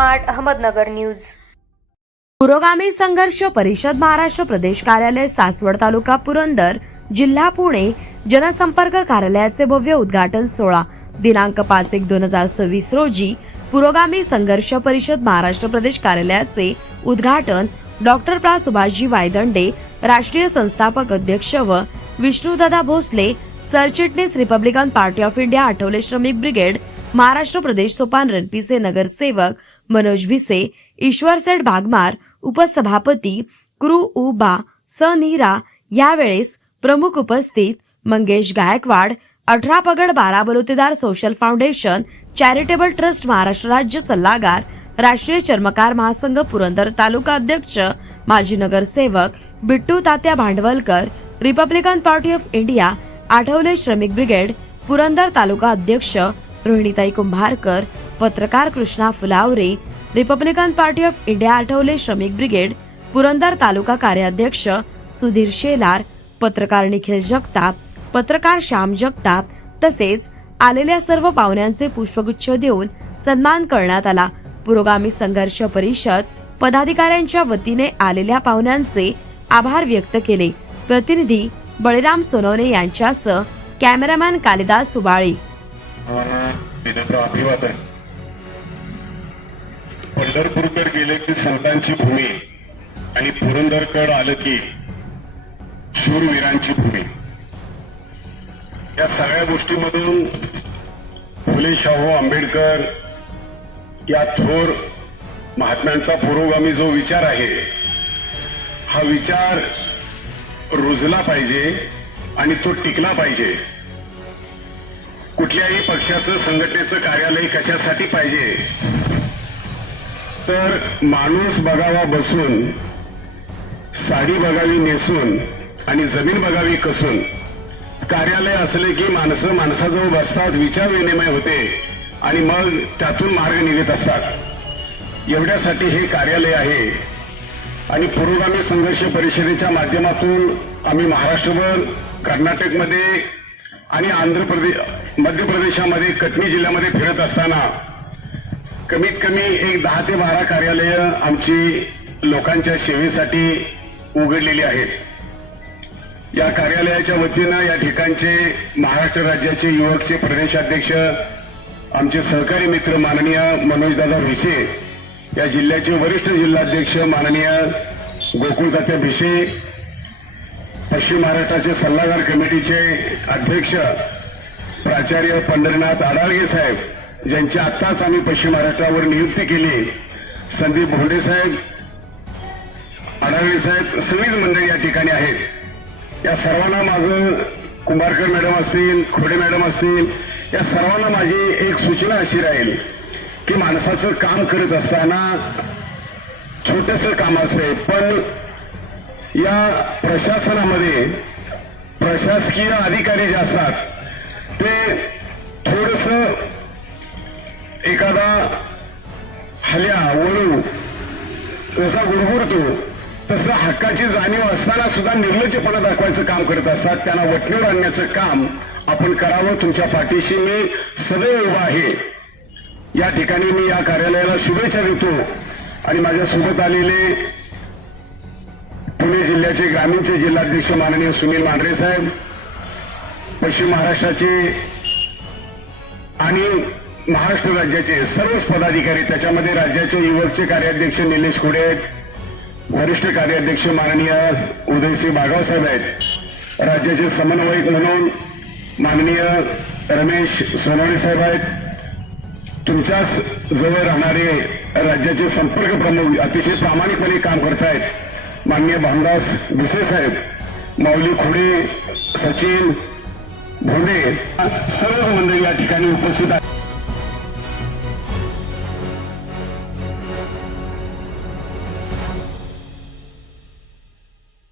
Smart Ahmednagar news. पुरोगामी संघर्ष परिषद महाराष्ट्र प्रदेश कार्यालय सासवड तालुका पुरंदर जिल्हा पुणे जनसंपर्क कार्यालयाचे भव्य उद्घाटन सोहळा. दिनांक पाच एक दोन हजार सव्वीस रोजी पुरोगामी संघर्ष परिषद महाराष्ट्र प्रदेश कार्यालयाचे उद्घाटन डॉक्टर प्रा. सुभाषजी वायदंडे राष्ट्रीय संस्थापक अध्यक्ष व विष्णुदादा भोसले सरचिटणीस Republican party of India Athawale श्रमिक ब्रिगेड महाराष्ट्र प्रदेश सोपान रणपीसे नगरसेवक मनोज भिसे ईश्वर सेठ भागमार उपसभापती क्रू उबा स नीरा यावेळेस प्रमुख उपस्थित मंगेश गायकवाड अठरा पगड बारा बलुतेदार Social Foundation Charitable Trust Maharashtra राज्य सल्लागार राष्ट्रीय चर्मकार महासंघ पुरंदर तालुका अध्यक्ष माजी नगरसेवक Bittu Tatya Bhandwalkar Republican Party of India Athawale Shramik Brigade Purandar taluka अध्यक्ष रोहिणीताई कुंभारकर पत्रकार Krishna Phulaware Republican Party of India Athawale Shramik Brigade Purandar तालुका कार्याध्यक्ष सुधीर शेलार पत्रकार निखिल जगताप पत्रकार श्याम जगताप तसेच आलेल्या सर्व पाहुण्यांचे पुष्पगुच्छ देऊन सन्मान करण्यात आला. पुरोगामी संघर्ष परिषद पदाधिकाऱ्यांच्या वतीने आलेल्या पाहुण्यांचे आभार व्यक्त केले. प्रतिनिधी बळीराम सोनवणे यांच्यासह कॅमेरामॅन कालिदास सुबाळी. अभिवादन पंढरपूरकर गेले की संतांची भूमी आणि पुरंदरकड आलं की शूरवीरांची भूमी. या सगळ्या गोष्टीमधून फुले शाहू आंबेडकर या थोर महात्म्यांचा पुरोगामी जो विचार आहे हा विचार रुजला पाहिजे आणि तो टिकला पाहिजे. कुठल्याही पक्षाचं संघटनेचं कार्यालय कशासाठी पाहिजे? तर माणूस बघावा बसून साडी बघावी नेसून आणि जमीन बघावी कसून. कार्यालय असले की माणसं माणसाजवळ बसतात विचार विनिमय होते आणि मग त्यातून मार्ग निघत असतात. एवढ्यासाठी हे कार्यालय आहे. आणि पुरोगामी संघर्ष परिषदेच्या माध्यमातून आम्ही महाराष्ट्रभर कर्नाटकमध्ये आणि आंध्र प्रदेश मध्य प्रदेशामध्ये कटनी जिल्ह्यामध्ये फिरत असताना कमीत कमी एक दहा ते बारा कार्यालय आमची लोकांच्या सेवेसाठी उघडलेली आहेत. या कार्यालयाच्या वतीनं या ठिकाणचे महाराष्ट्र राज्याचे युवकचे प्रदेशाध्यक्ष आमचे सहकारी मित्र माननीय मनोजदादा भिसे या जिल्ह्याचे वरिष्ठ जिल्हाध्यक्ष माननीय गोकुळदात्या भिसे पश्चिम महाराष्ट्राचे सल्लागार कमिटीचे अध्यक्ष प्राचार्य पंढरीनाथ आडाळगे साहेब ज्यांची आत्ताच आम्ही पश्चिम महाराष्ट्रावर नियुक्ती केली संदीप भोंडे साहेब आडाळगे साहेब सगळीच मंडळी या ठिकाणी आहेत. या सर्वांना माझं कुंभारकर मॅडम असतील खोडे मॅडम असतील या सर्वांना माझी एक सूचना अशी राहील की माणसाचं काम करत असताना छोटस काम असते पण या प्रशासनामध्ये प्रशासकीय अधिकारी जे असतात ते जसा गुरगुरतो तसं हक्काची जाणीव असताना सुद्धा निर्लज्जपणा दाखवायचं काम करत असतात. त्यांना वटणीवर आणण्याचं काम आपण करावं. तुमच्या पाठीशी मी सदैव उभा आहे. या ठिकाणी मी या कार्यालयाला शुभेच्छा देतो. आणि माझ्यासोबत आलेले पुणे जिल्ह्याचे ग्रामीणचे जिल्हाध्यक्ष माननीय सुनील मांढरे साहेब पश्चिम महाराष्ट्राचे आणि महाराष्ट्र राज्याचे सर्वच पदाधिकारी त्याच्यामध्ये राज्याचे युवकचे कार्याध्यक्ष निलेश खुडे आहेत वरिष्ठ कार्याध्यक्ष माननीय उदयसिंह बागाव साहेब आहेत राज्याचे समन्वयक म्हणून माननीय रमेश सोनवणे साहेब आहेत. तुमच्याच जवळ राहणारे राज्याचे संपर्क प्रमुख अतिशय प्रामाणिकपणे काम करतायत. माननीय भामदास भिसे साहेब माऊली खुडे सचिन भोंडे सर्वच मंडळी या ठिकाणी उपस्थित आहेत.